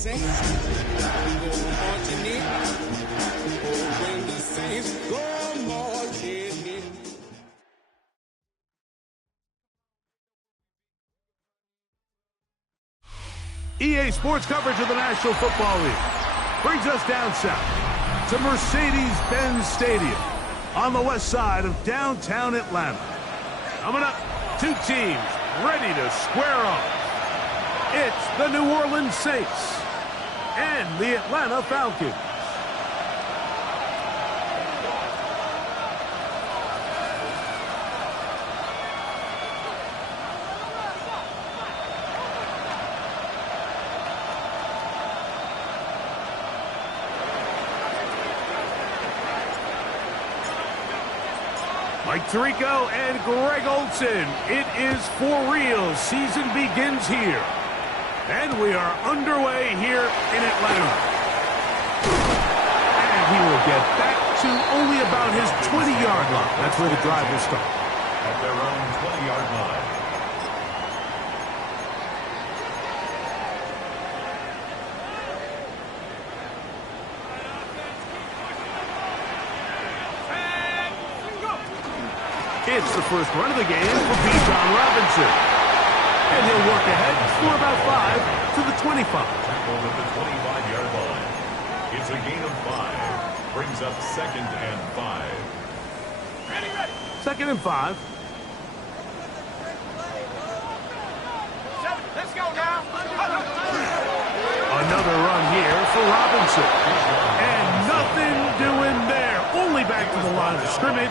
Saints go marching in. Oh, when the Saints go marching in. EA Sports coverage of the National Football League brings us down south to Mercedes-Benz Stadium on the west side of downtown Atlanta. Coming up, two teams ready to square off. It's the New Orleans Saints and the Atlanta Falcons. Mike Tirico and Greg Olsen. It is for real. Season begins here. And we are underway here in Atlanta. And he will get back to only about his 20-yard line. That's where the drive will start. At their own 20-yard line. It's the first run of the game for Bijan Robinson. And he'll work ahead for about 5 to the 25. Tackle at the 25-yard line. It's a gain of 5. Brings up 2nd and 5. Ready. 2nd and 5. Let's go now. Another run here for Robinson. And nothing doing there. Only back to the line of scrimmage.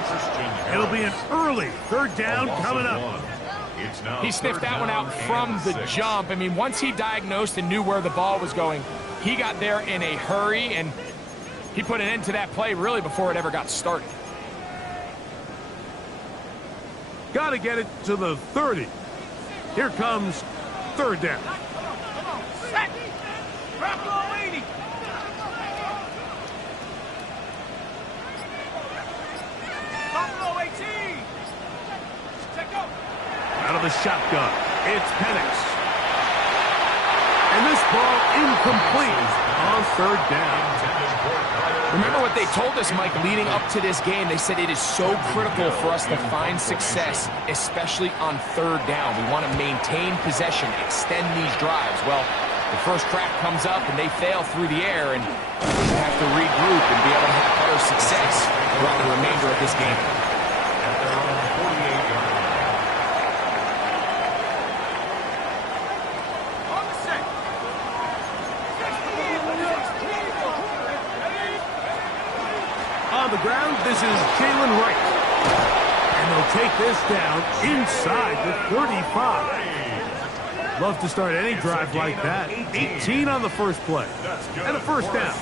It'll be an early 3rd down coming up. He sniffed that one out from the jump. I mean, once he diagnosed and knew where the ball was going, he got there in a hurry, and he put an end to that play really before it ever got started. Got to get it to the 30. Here comes 3rd down. Out of the shotgun, it's Penix. And this ball incomplete on 3rd down. Remember what they told us, Mike, leading up to this game. They said it is so critical for us to find success, especially on 3rd down. We want to maintain possession, extend these drives. Well, the first crack comes up and they fail through the air, and we have to regroup and be able to have better success throughout the remainder of this game. At their own 48-yard line. On the ground, this is Jalen Wright. And they'll take this down inside the 35. Love to start any drive like that. 18 on the first play. And a 1st down.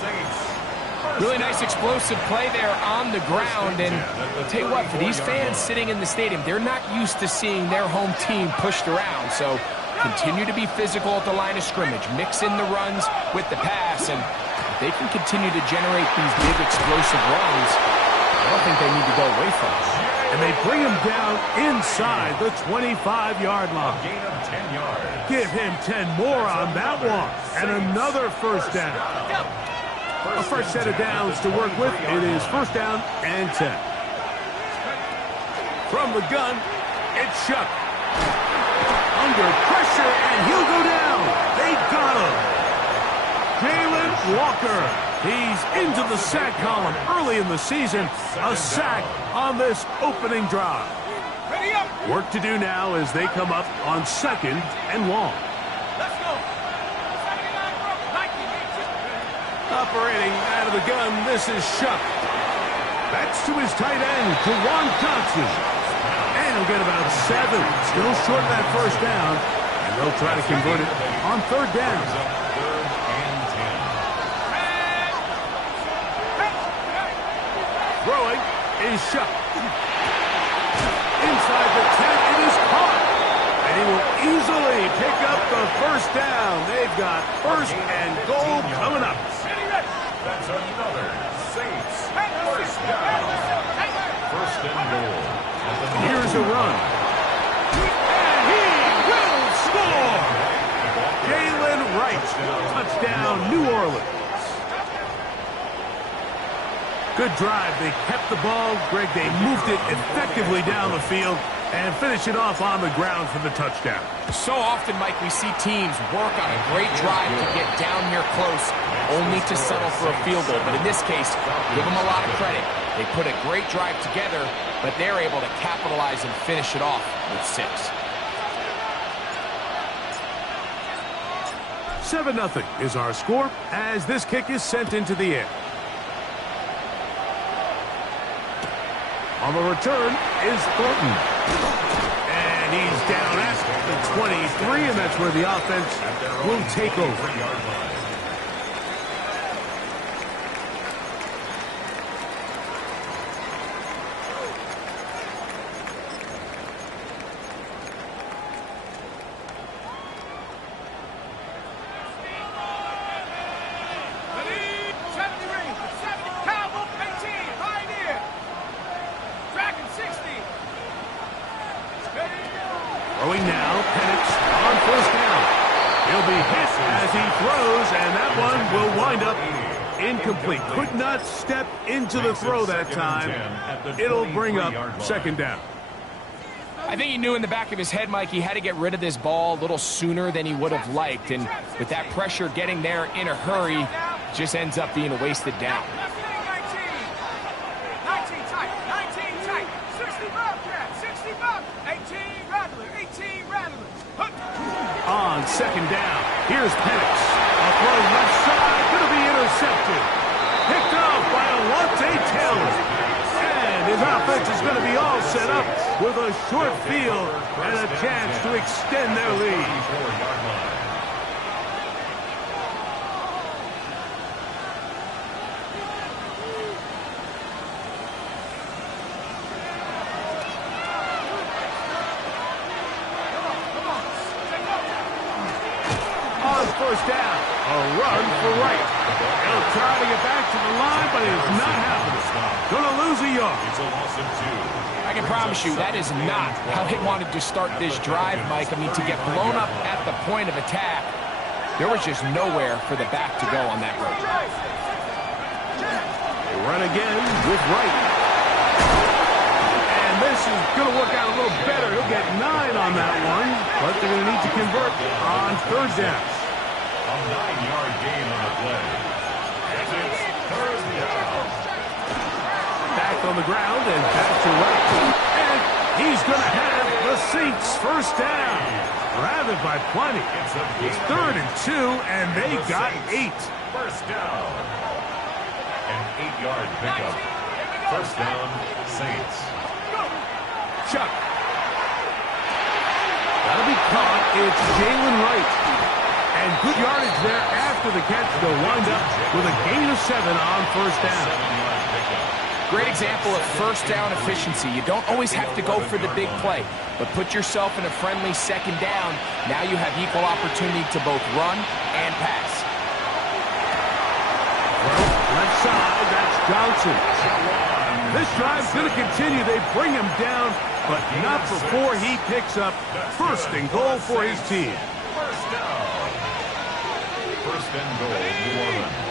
Really nice explosive play there on the ground. And I'll tell you what, for these fans sitting in the stadium, they're not used to seeing their home team pushed around. So continue to be physical at the line of scrimmage. Mix in the runs with the pass. And if they can continue to generate these big explosive runs, I don't think they need to go away from it. And they bring him down inside the 25-yard line. A gain of 10 yards. Give him 10 more on that one. And another 1st down. A fresh set of downs to work with. It is 1st down and 10. From the gun, it's Shuck. Under pressure, and he'll go down. They got him. Jalen Walker. He's into the sack column early in the season. A sack on this opening drive. Work to do now as they come up on 2nd and long. Let's go. Operating out of the gun, this is Shuck. Backs to his tight end, Juwan Johnson. And he'll get about 7. Still short of that 1st down. And they'll try to convert it on 3rd down. Throwing is Shuck. Inside the 10, it is caught. And he will easily pick up the 1st down. They've got 1st and goal coming up. That's another Saints 1st down. 1st and goal. Here's a run. And he will score. Jalen right. Touchdown, New Orleans. Good drive. They kept the ball. Greg, they moved it effectively down the field and finish it off on the ground for the touchdown. So often, Mike, we see teams work on a great drive to get down near close, only to settle for a field goal. But in this case, give them a lot of credit. They put a great drive together, but they're able to capitalize and finish it off with 6. 7-0 is our score as this kick is sent into the air. On the return is Thornton. And he's down at the 23, and that's where the offense will take over. Throwing now, Penix on first down. He'll be hit as he throws, and that one will wind up incomplete. Could not step into the throw that time. It'll bring up second down. I think he knew in the back of his head, Mike, he had to get rid of this ball a little sooner than he would have liked. And with that pressure getting there in a hurry, just ends up being a wasted down. On second down, here's Penix. A throw left side, going to be intercepted. Picked off by Alontae Taylor. And his offense is going to be all set up with a short field and a chance to extend their lead. First down, a run for right. He'll try to get back to the line, but it's not happening. Gonna lose a yard. It's a loss of 2. I can promise you that is not how he wanted to start this drive, Mike. I mean, to get blown up at the point of attack, there was just nowhere for the back to go on that road. They run again with right. And this is going to work out a little better. He'll get 9 on that one, but they're going to need to convert on third down. A 9-yard gain on the play. And it's third down. Back on the ground and back to right. And he's going to have the Saints first down. Ravaged by plenty. It's 3rd and 2, and they got 8. First down. An 8-yard pickup. First down, Saints. Chuck. That'll be caught. It's Jalen Wright. And good yardage there after the catch. They'll wind up with a gain of 7 on first down. Great example of first down efficiency. You don't always have to go for the big play, but put yourself in a friendly second down. Now you have equal opportunity to both run and pass. Left side, that's Johnson. This drive's going to continue. They bring him down, but not before he picks up first and goal for his team. First down. First and goal, New Orleans.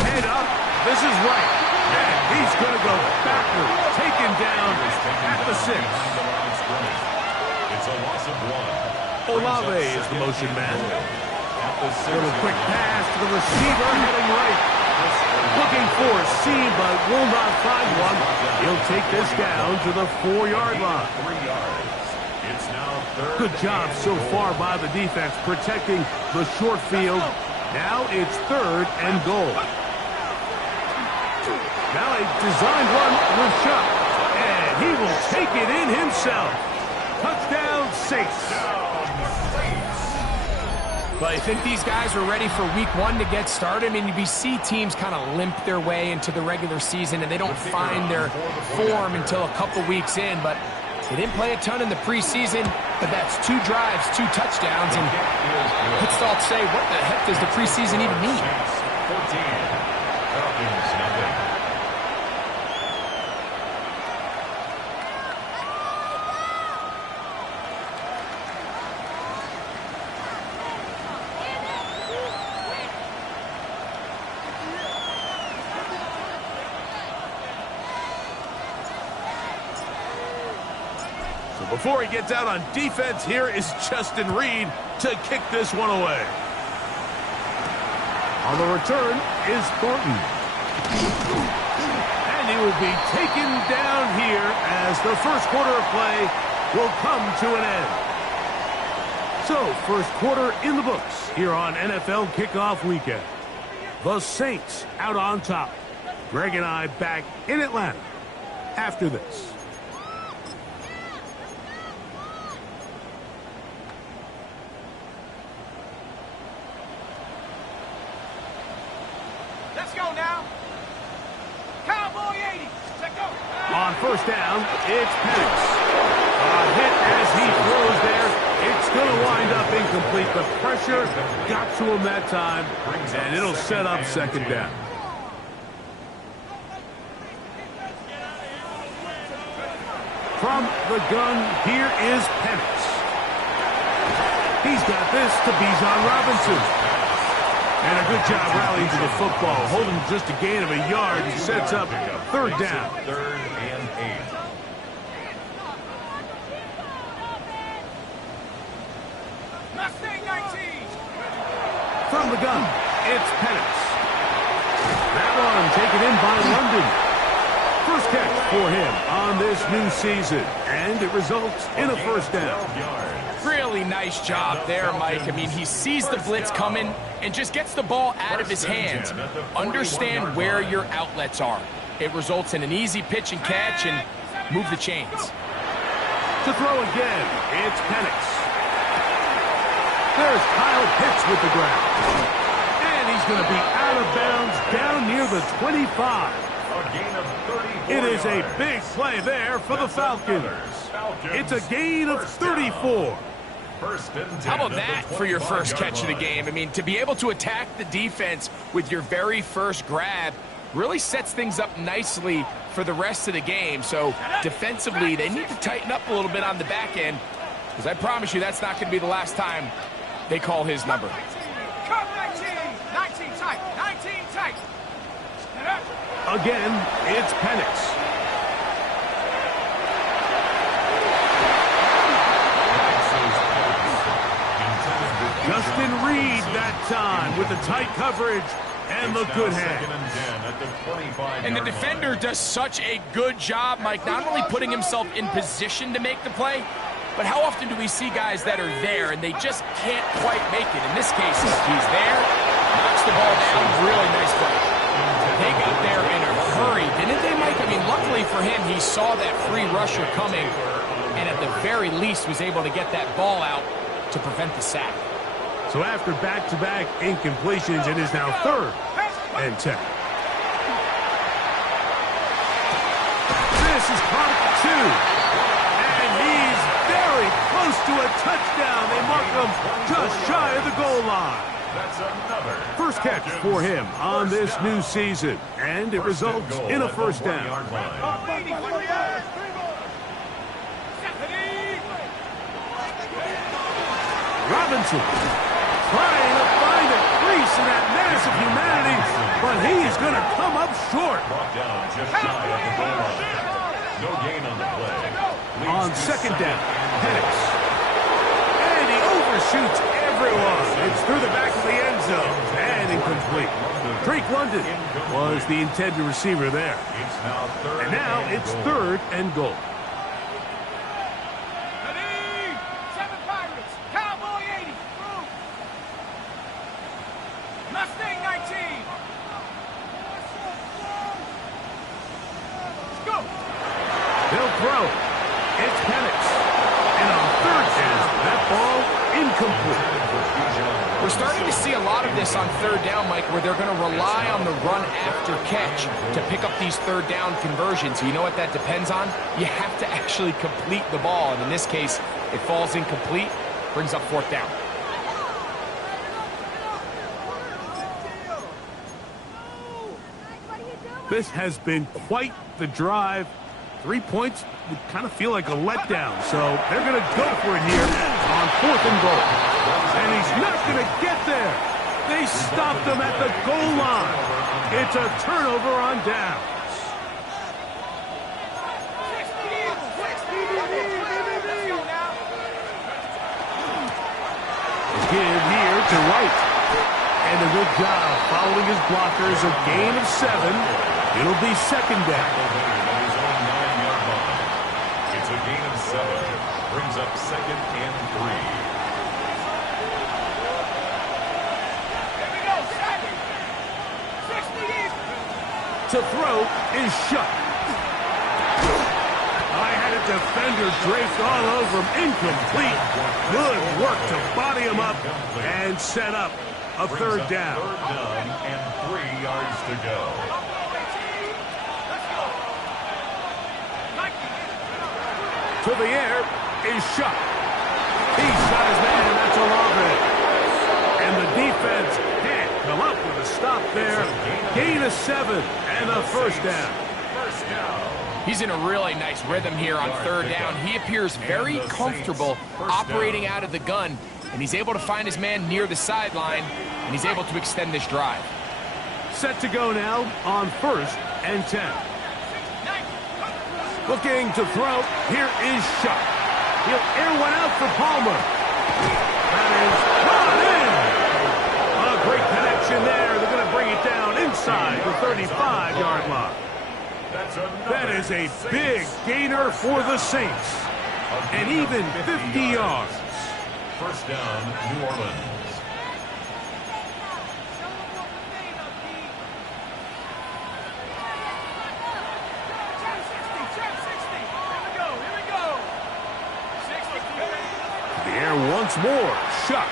Head up. This is right. And he's going to go backward. Taken down at the 6. It's a loss of 1. Olave is the motion man. Little quick pass to the receiver heading right. Looking for a seam, but will not find one. He'll take this down to the 4-yard line. 3 yards. It's now third. Good job so far by the defense protecting the short field. Now it's 3rd and goal. Now a designed run with Chuck. And he will take it in himself. Touchdown, Saints. But I think these guys are ready for week 1 to get started. I mean, you see teams kind of limp their way into the regular season, and they don't find their form until a couple weeks in. But they didn't play a ton in the preseason, but that's 2 drives, 2 touchdowns. And let's all say, what the heck does the preseason even mean? 14. Falcons, nothing. Before he gets out on defense, here is Justin Reed to kick this one away. On the return is Thornton. And he will be taken down here as the first quarter of play will come to an end. So, first quarter in the books here on NFL Kickoff Weekend. The Saints out on top. Greg and I back in Atlanta after this. Let's go now. Cowboy 80. Let's go. On first down, it's Penix. A hit as he throws there. It's going to wind up incomplete. The pressure got to him that time, and it'll set up second down. From the gun, here is Penix. He's got this to Bijan Robinson. And a good job rallying to the football, holding just a gain of a yard. He sets up third down. Third and 8. Mustang 19. From the gun, it's Penix. That one taken in by London. First catch for him on this new season, and it results in a first down. Really nice job there, Mike. I mean, he sees the blitz coming and just gets the ball out of his hands. Understand where your outlets are. It results in an easy pitch and catch and move the chains. To throw again, it's Penix. There's Kyle Pitts with the grab. And he's going to be out of bounds down near the 25. A gain of 34 It is a yards. big play there for the Falcons. It's a gain of 34. First and 10 How about at that the for your first 25-yard catch of the line. game? I mean, to be able to attack the defense with your very first grab really sets things up nicely for the rest of the game. So defensively, they need to tighten up a little bit on the back end, because I promise you that's not going to be the last time they call his number. Come 19. 19 tight. 19 tight. Again, it's Penix. Justin Reed that time with the tight coverage and the good hand. And the defender does such a good job, Mike, not only putting himself in position to make the play, but how often do we see guys that are there and they just can't quite make it? In this case, he's there, knocks the ball down, really nice play. They got there in a hurry, didn't they, Mike? I mean, luckily for him, he saw that free rusher coming and at the very least was able to get that ball out to prevent the sack. So after back-to-back incompletions, it is now third and 10. This is caught at 2. And he's very close to a touchdown. They mark him just shy of the goal line. That's another First catch for him on this new season, and it results in a first down. Robinson trying to find a crease in that mass of humanity, but he's going to come up short. brought down just shy of the goal line. No gain on the play. On second down, Penix. And he overshoots everyone. It's through the back of the end zone and incomplete. Drake London was the intended receiver there. It's now third. And now it's third and goal. Seven Pirates. Cowboy 80. Mustang 19. Let's go. They'll throw. It's Penix. And on third down, that ball incomplete. We're starting to see a lot of this on third down, Mike, where they're going to rely on the run after catch to pick up these third down conversions. You know what that depends on? You have to actually complete the ball. And in this case, it falls incomplete, brings up fourth down. This has been quite the drive. 3 points would kind of feel like a letdown, so they're going to go for it here on fourth and goal. And he's not going to get there. They stopped him at the goal line. It's a turnover on downs. job following his blockers. A gain of 7. It'll be second down. It's a gain of 7. Brings up second and 3. To throw is shut. I had a defender draped all over him. Incomplete. Good work to body him up and set up a third down. Third down and 3 yards to go. To the air is shut. He shot his man, and that's Olave. And the defense can't come up with a stop there. Gain of 7 and a first down. He's in a really nice rhythm here on third down. He appears very comfortable operating out of the gun, and he's able to find his man near the sideline, and he's able to extend this drive. Set to go now on 1st and 10. Looking to throw. Here is Shuck. He'll air one out for Palmer. That is run in. A great connection there. They're going to bring it down inside the 35-yard line. That is a big gainer for the Saints. And even 50 yards. First down, New Orleans. The air once more. Shuck.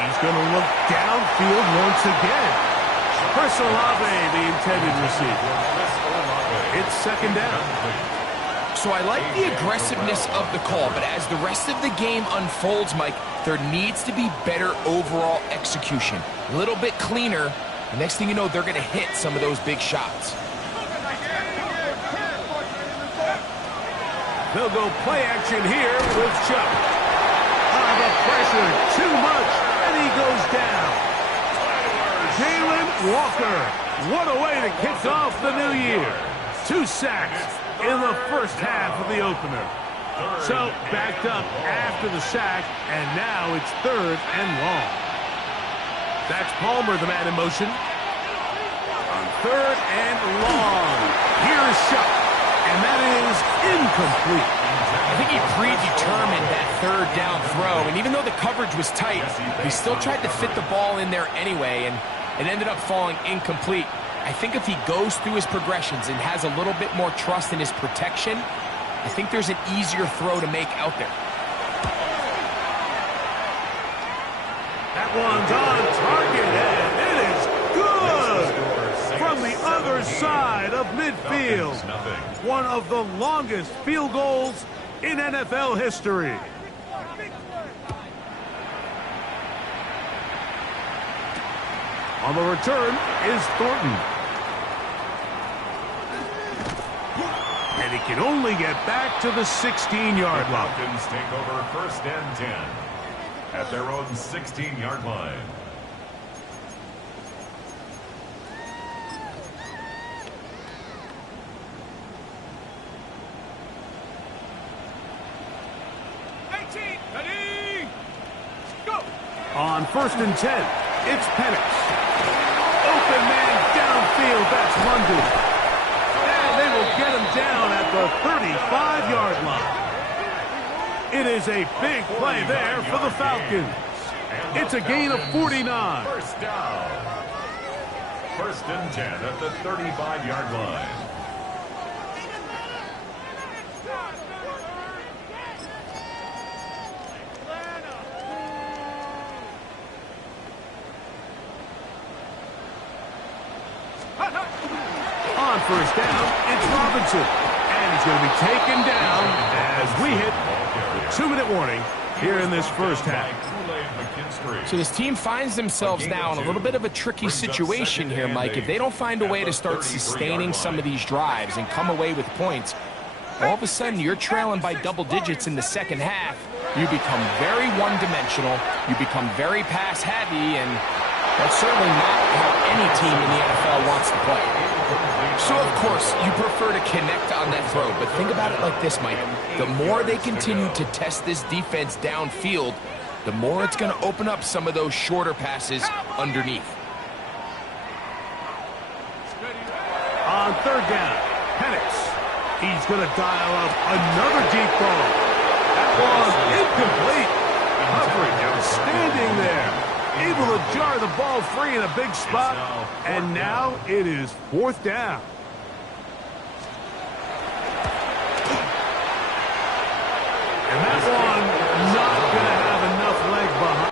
He's going to look downfield once again. Chris Olave, the intended receiver. It's second down. So I like the aggressiveness of the call, but as the rest of the game unfolds, Mike, there needs to be better overall execution. A little bit cleaner. The next thing you know, they're going to hit some of those big shots. They'll go play action here with Chuck. The pressure, too much, and he goes down. Jalen Walker. What a way to kick off the new year. 2 sacks in the first half of the opener. So backed up after the sack, and now it's 3rd and long. That's Palmer, the man in motion. On 3rd and long. Here's Shuck, and that is incomplete. I think he predetermined that 3rd down throw, and even though the coverage was tight, he still tried to fit the ball in there anyway, and it ended up falling incomplete. I think if he goes through his progressions and has a little bit more trust in his protection, I think there's an easier throw to make out there. That one's on target, and it is good from the other side of midfield. One of the longest field goals in NFL history. On the return is Thornton. And he can only get back to the 16-yard line. Falcons take over 1st and 10 at their own 16-yard line. On 1st and 10, it's Penix. Open man downfield, that's London. And they will get him down at the 35-yard line. It is a big play there for the Falcons. It's a gain of 49. First down. 1st and 10 at the 35-yard line. On 1st down, it's Robinson. And he's going to be taken down as we hit the 2-minute warning here in this first half. So this team finds themselves now in a little bit of a tricky situation here, Mike. If they don't find a way to start sustaining some of these drives and come away with points, all of a sudden you're trailing by double digits in the second half. You become very one-dimensional. You become very pass-heavy, and that's certainly not how any team in the NFL wants to play. So, of course, you prefer to connect on that throw, but think about it like this, Mike. The more they continue to test this defense downfield, the more it's going to open up some of those shorter passes underneath. on third down. Penix. He's going to dial up another deep ball. That ball incomplete. Coverage outstanding there. Able to jar the ball free in a big spot. And now it is fourth down. And that one not going to have enough leg behind.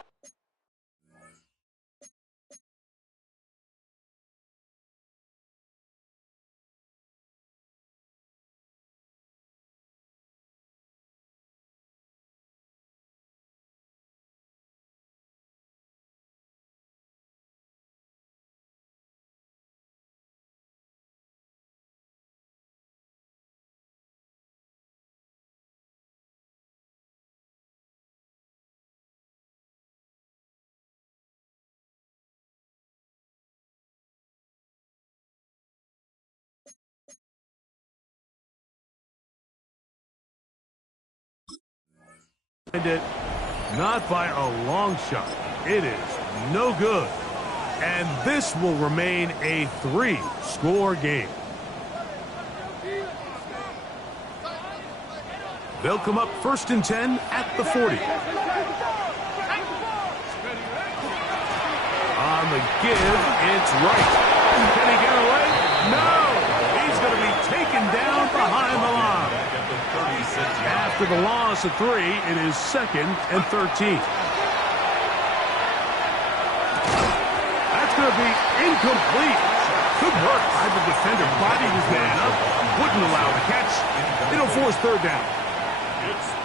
It, not by a long shot. It is no good. And this will remain a 3-score game. They'll come up 1st and 10 at the 40. On the give, it's right. Can he get away? No! He's going to be taken down behind the line. After the loss of 3, it is 2nd and 13. That's going to be incomplete. Good work by the defender. Bodied his man up. Wouldn't allow the catch. It'll force third down.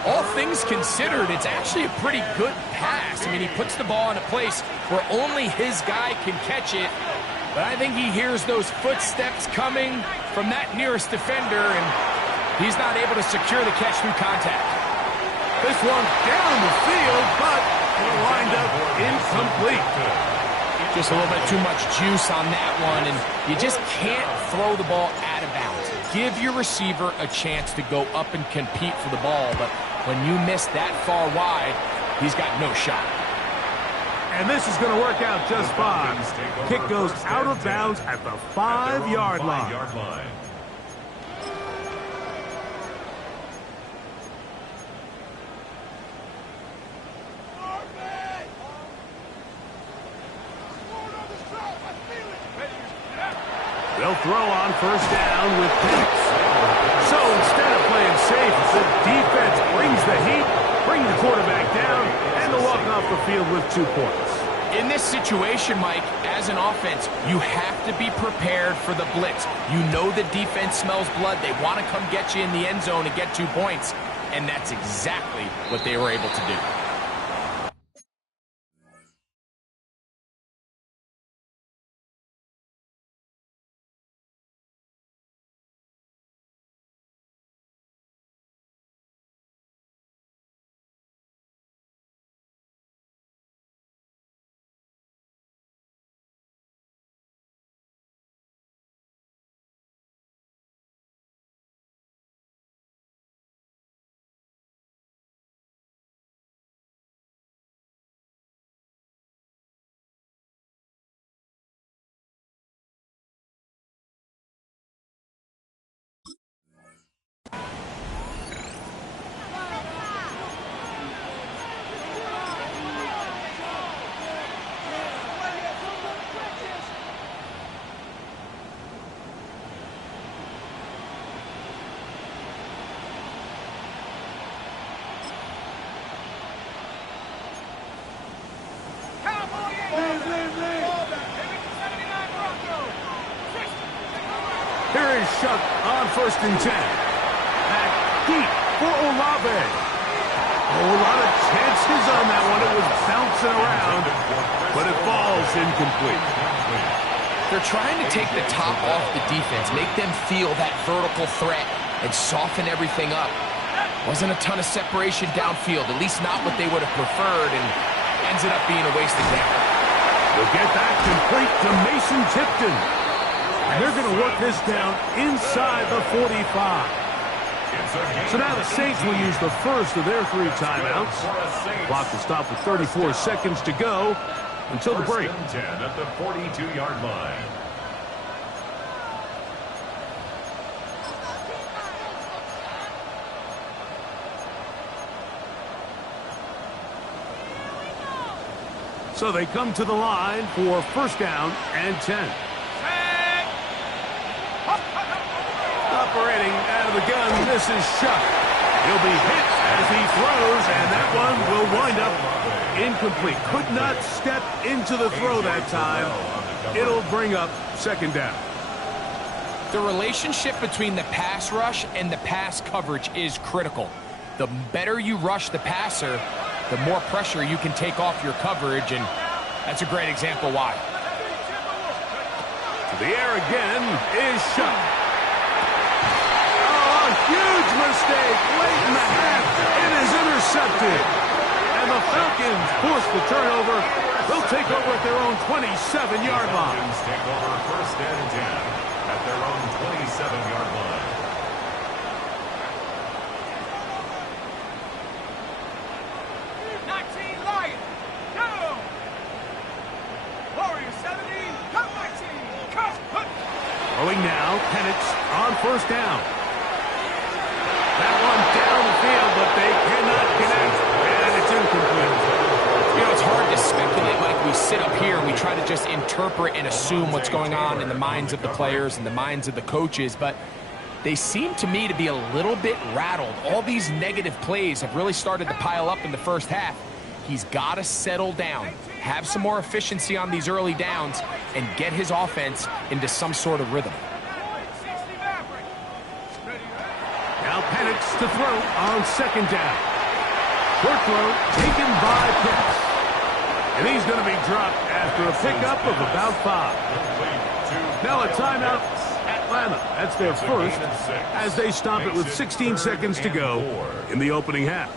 All things considered, it's actually a pretty good pass. I mean, he puts the ball in a place where only his guy can catch it. But I think he hears those footsteps coming from that nearest defender, and he's not able to secure the catch through contact. This one down the field, but lined up incomplete. Just a little bit too much juice on that one, and you just can't throw the ball out of bounds. Give your receiver a chance to go up and compete for the ball, but when you miss that far wide, he's got no shot. And this is going to work out just fine. Kick goes out of bounds at the 5-yard line. They'll throw on first down with Penix. So instead of playing safe, the defense brings the heat, bring the quarterback down, and they'll walk off the field with 2 points. In this situation, Mike, as an offense, you have to be prepared for the blitz. You know the defense smells blood. They want to come get you in the end zone and get 2 points, and that's exactly what they were able to do. Here is Shuck on 1st and 10. Back deep for Olave. Oh, a lot of chances on that one. It was bouncing around, but it falls incomplete. They're trying to take the top off the defense, make them feel that vertical threat, and soften everything up. Wasn't a ton of separation downfield, at least not what they would have preferred, and ends up being a wasted down. We'll get that complete to Mason Tipton. And they're going to work this down inside the 45. So now the Saints will use the first of their 3 timeouts. Clock will stop with 34 seconds to go until the break. 1st and 10 at the 42-yard line. So they come to the line for first down and 10. Operating out of the gun, this is Shuck. He'll be hit as he throws, and that one will wind up incomplete. Could not step into the throw that time. It'll bring up second down. The relationship between the pass rush and the pass coverage is critical. The better you rush the passer, the more pressure you can take off your coverage, and that's a great example why. To the air again is Shuck. Oh, a huge mistake late in the half. It is intercepted. And the Falcons force the turnover. They'll take over at their own 27-yard line. Falcons take over first and 10 at their own 27-yard line. Throwing now, Penix on first down. That one down the field, but they cannot connect, and it's incomplete. You know, it's hard to speculate, Mike. We sit up here and we try to just interpret and assume what's going on in the minds of the players and the minds of the coaches, but they seem to me to be a little bit rattled. All these negative plays have really started to pile up in the first half. He's got to settle down, have some more efficiency on these early downs, and get his offense into some sort of rhythm. Now Penix to throw on second down. Short throw taken by Pitts. And he's going to be dropped after a pickup of about 5. Now a timeout, Atlanta. That's their first as they stop it with 16 seconds to go in the opening half.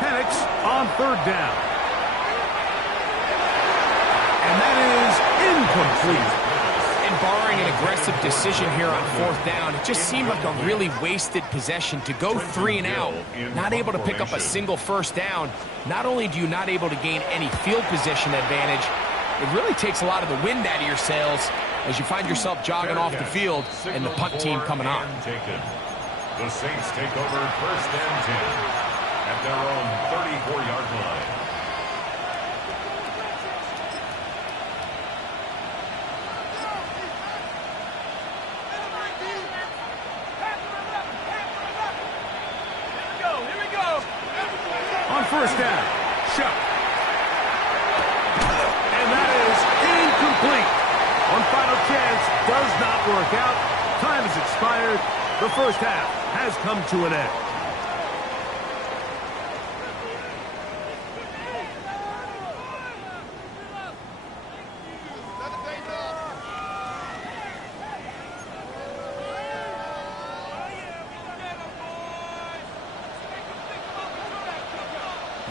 Penix on third down. And that is incomplete. And barring an aggressive decision here on fourth down, it just seemed like a really wasted possession to go 3 and out, not able to pick up a single first down. Not only do you not able to gain any field position advantage, it really takes a lot of the wind out of your sails as you find yourself jogging off the field and the punt team coming on. The Saints take over first and 10 at their own 34-yard line. On first down, Shuck. And that is incomplete. One final chance does not work out. Time has expired. The first half has come to an end.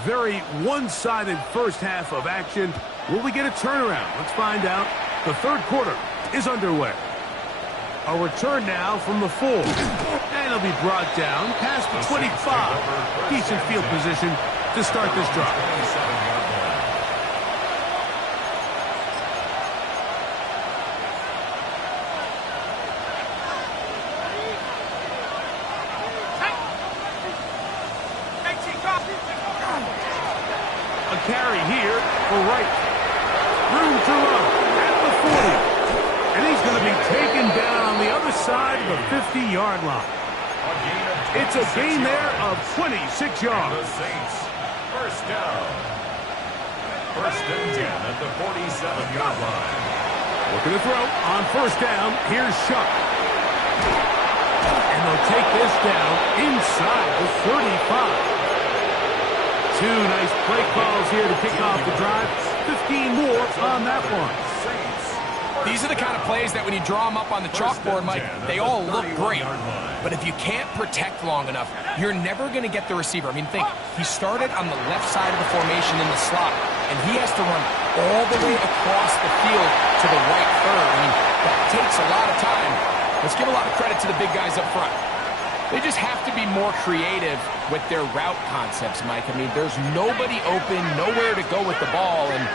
Very one-sided first half of action. Will we get a turnaround? Let's find out. The third quarter is underway. A return now from the 4. And it'll be brought down past the 25. Decent field position to start this drive. Carry here for Wright. Room to run at the 40. And he's going to be taken down on the other side of the 50-yard line. It's a gain there of 26 yards. The Saints, first down. First and 10 at the 47-yard line. Looking to throw on first down. Here's Shuck. And they'll take this down inside the 35. Two nice play calls here to kick off the drive. 15 more on that one. These are the kind of plays that when you draw them up on the chalkboard, Mike, they all look great. But if you can't protect long enough, you're never going to get the receiver. I mean, think, he started on the left side of the formation in the slot, and he has to run all the way across the field to the right third. I mean, that takes a lot of time. Let's give a lot of credit to the big guys up front. They just have to be more creative with their route concepts, Mike. I mean, there's nobody open, nowhere to go with the ball, and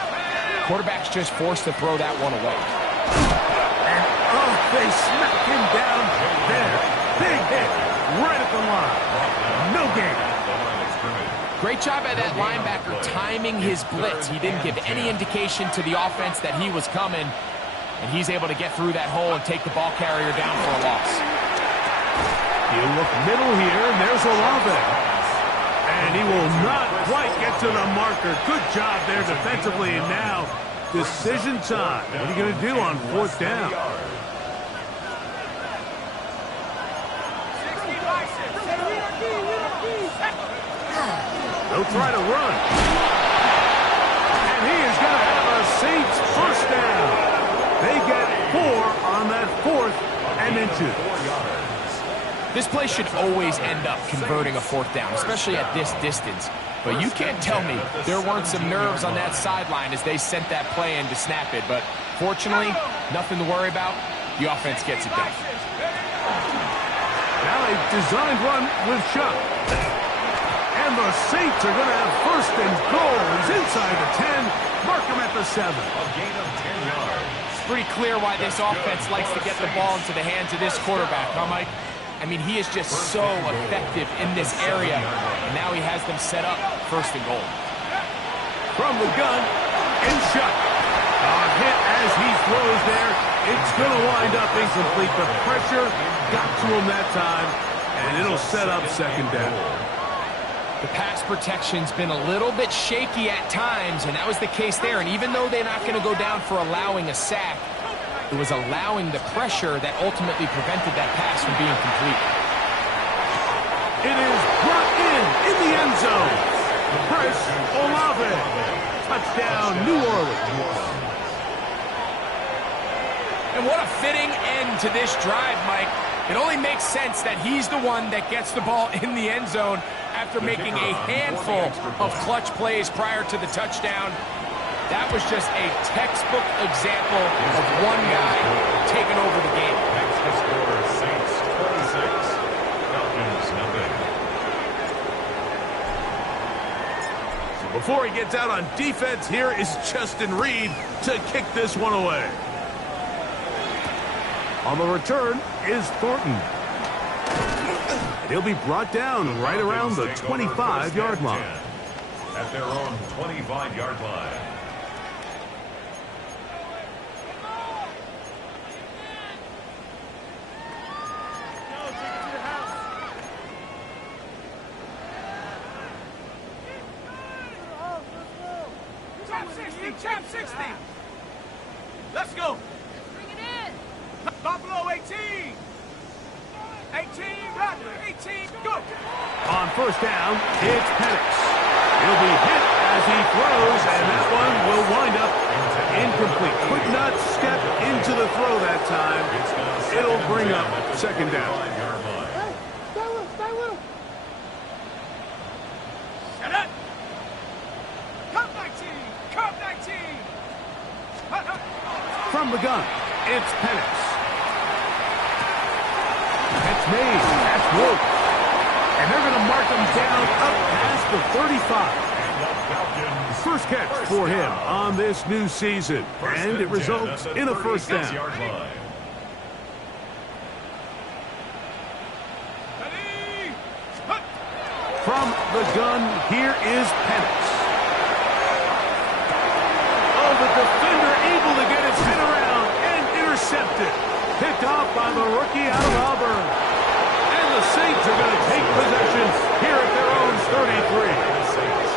quarterback's just forced to throw that one away. And, oh, they smack him down there. Big hit right at the line. No gain. Great job by that linebacker timing his blitz. He didn't give any indication to the offense that he was coming, and he's able to get through that hole and take the ball carrier down for a loss. You look middle here, and there's Olave. And he will not quite get to the marker. Good job there defensively, and now decision time. What are you going to do on 4th down? They'll try to run. And he is going to have a Saints first down. They get 4 on that 4th and inches. This play should always end up converting a 4th down, especially at this distance. But you can't tell me there weren't some nerves on that sideline as they sent that play in to snap it. But fortunately, nothing to worry about. The offense gets it done. Now a designed run with Chuck. And the Saints are going to have 1st and goal. He's inside the 10. Mark him at the 7. A gain of 10 yards. It's pretty clear why this offense likes to get the ball into the hands of this quarterback, huh, Mike? I mean, he is just so effective in this area. And now he has them set up 1st and goal. From the gun, and Chuck. Hit as he throws there. It's going to wind up incomplete. The pressure got to him that time, and it'll set up 2nd down. The pass protection's been a little bit shaky at times, and that was the case there. And even though they're not going to go down for allowing a sack, it was allowing the pressure that ultimately prevented that pass from being complete. It is brought in the end zone. Chris Olave. Touchdown, New Orleans. And what a fitting end to this drive, Mike. It only makes sense that he's the one that gets the ball in the end zone after making a handful of clutch plays prior to the touchdown. That was just a textbook example of one guy taking over the game. Next to score, Saints 26, Falcons nothing. So before he gets out on defense, here is Justin Reed to kick this one away. On the return is Thornton. And he'll be brought down right around the 25-yard line. At their own 25-yard line. Champ 60. Let's go. Bring it in. Buffalo 18. 18, Rattler, 18, go. On 1st down, it's Penix. He'll be hit as he throws, and that one will wind up incomplete. Could not step into the throw that time. It'll bring up 2nd down. Stay with him. Shut up. Come 19. Come 19. From the gun, it's Penix. It's made. That's Wood. And they're going to mark him down up past the 35. First catch for him on this new season. And it results in a 1st down. From the gun, here is Penix. Oh, the defender able to get his head around and intercepted. Picked off by the rookie out of Auburn. And the Saints are going to take possession here at their own 33.